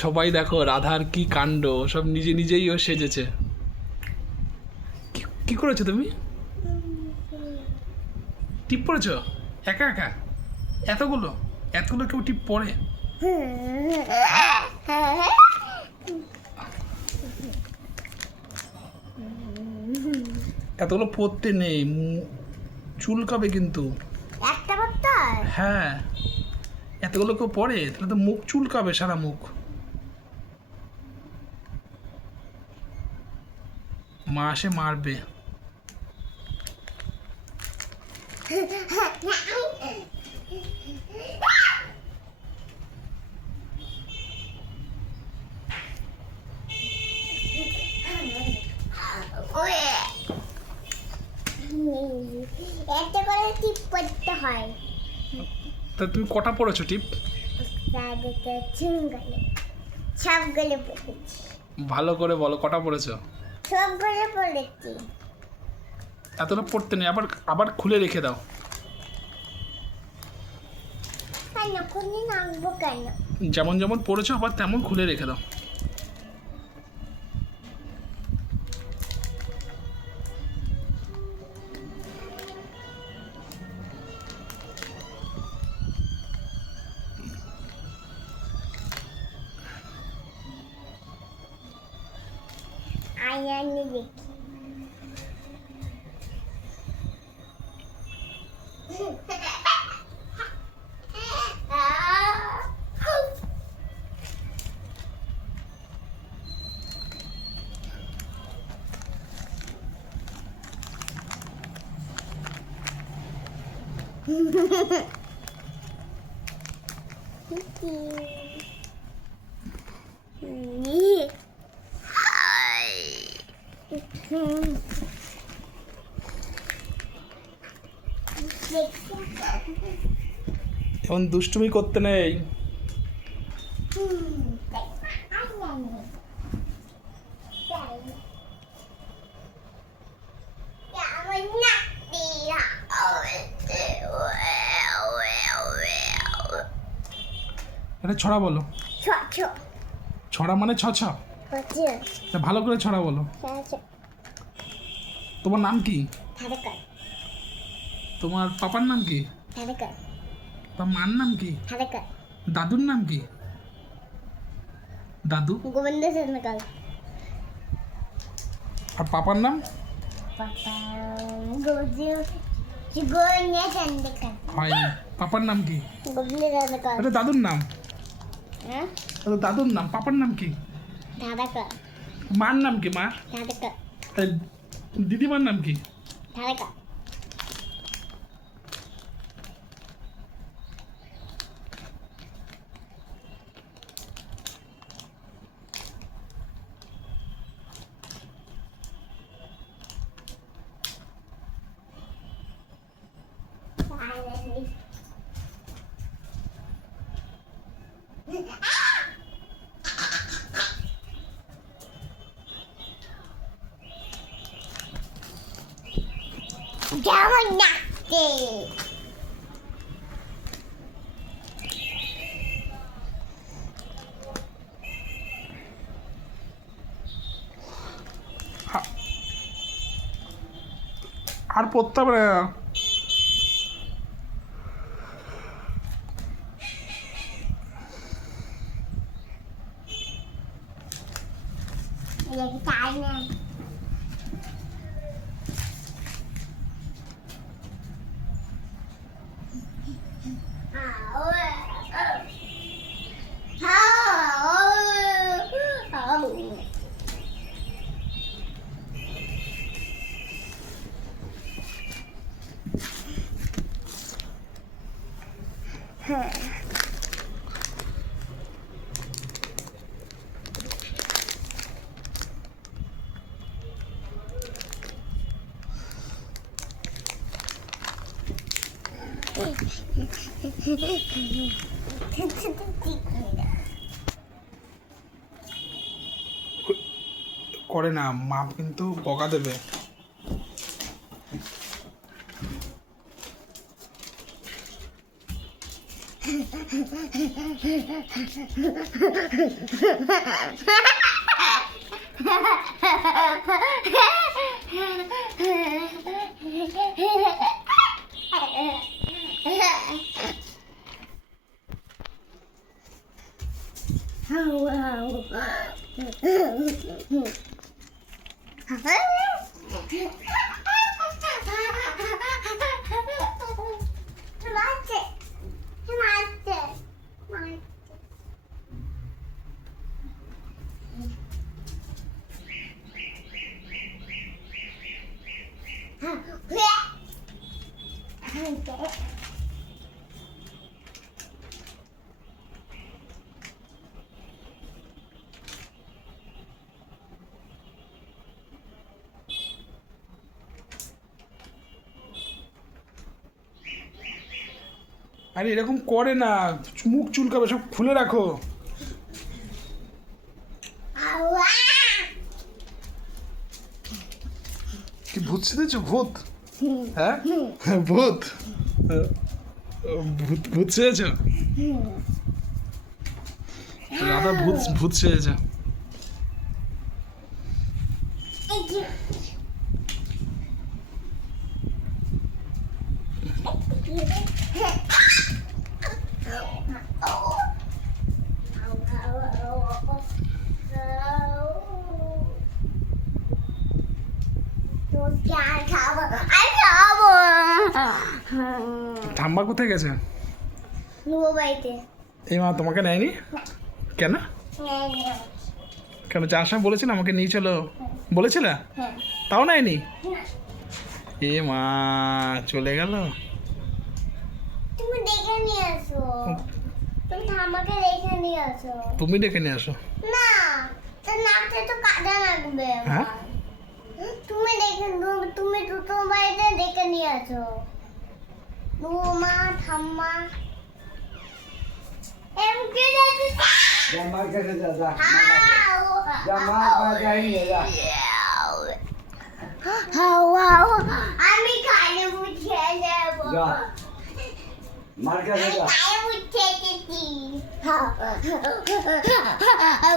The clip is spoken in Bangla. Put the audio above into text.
সবাই দেখো রাধার কি কাণ্ড, সব নিজে নিজেই ও সেজেছে। কি করেছো তুমি? টিপ পড়েছো একা একা? এতগুলো এতগুলো কেউ টিপ পড়ে? এতগুলো পড়তে নেই, চুলকাবে কিন্তু। একটা পড়তে হয়? হ্যাঁ, এতগুলো কেউ পড়ে? তাহলে তো মুখ চুলকাবে, সারা মুখ। মা এসে মারবে। একটা করে টিপ পড়তে হয়। তা তুমি কটা পড়েছো টিপ? সবগুলো পড়েছি। ভালো করে বলো, কটা পড়েছো? সবগুলো পড়েছি। এতটা পড়তে নেই, আবার আবার খুলে রেখে দাও। কেন খুলে রাখবো কেন? যেমন যেমন পড়েছো আবার তেমন খুলে রেখে দাও। আয়না দেখি। এখন দুষ্টুমি করতে নেই। এটা ছড়া বলো। ছড়া মানে ছ ছ। তা ভালো করে ছড়া বলো। তোমার নাম কি? তোমার পাপার নাম কি? তোমার মার নাম কি? দাদুর নাম কি? দাদু। গোবিন্দ সেনকাল। আর পাপার নাম? হয়নি। পাপার নাম কি? গোবিন্দ সেনকাল। এটা দাদুর নাম। হ্যাঁ? এটা দাদুর নাম। পাপার নাম কি? ধারাকার। মার নাম কি? মার? ধারাকার। আর দিদিমার নাম কি? ধারাকার। কেমন নাচতে? আর পড়তে হবে না। চাই না। করে না, মা কিন্তু বকা দেবে। আরে এরকম করে না, মুখ চুলকাবে, সব খুলে রাখো। কি ভূত সেজেছো? ভূত? হ্যাঁ, ভূত। ভূত ভূত সেজেছো? রাধা ভূত ভূত সেজেছো। ঠাম্মা কোথায় গেছে? এই মা তোমাকে নেয়নি কেন? কেন যার সময় বলেছিল আমাকে নিয়ে চলো, বলেছিল? তাও নেয়নি? এ মা, চলে গেল। তুমি দেখে নিয়ে আসো, তুমি ঠাম্মাকে দেখে নিয়ে আসো। তুমি ডেকে নিয়ে আসো না, তোর নাকটা তো কাদা লাগবে। হ্যাঁ, তুমি দেখে, তুমি দুটো বাড়িতে দেখে নিয়ে আসো। বৌমা ঠাম্মা এমকে যাচ্ছে। যা মার কাছে যা, যা যা মা যাইনি যা। আমি কানে মুছে দেব। যা মার কাছে যা। কানে মুছে দিচ্ছি। এই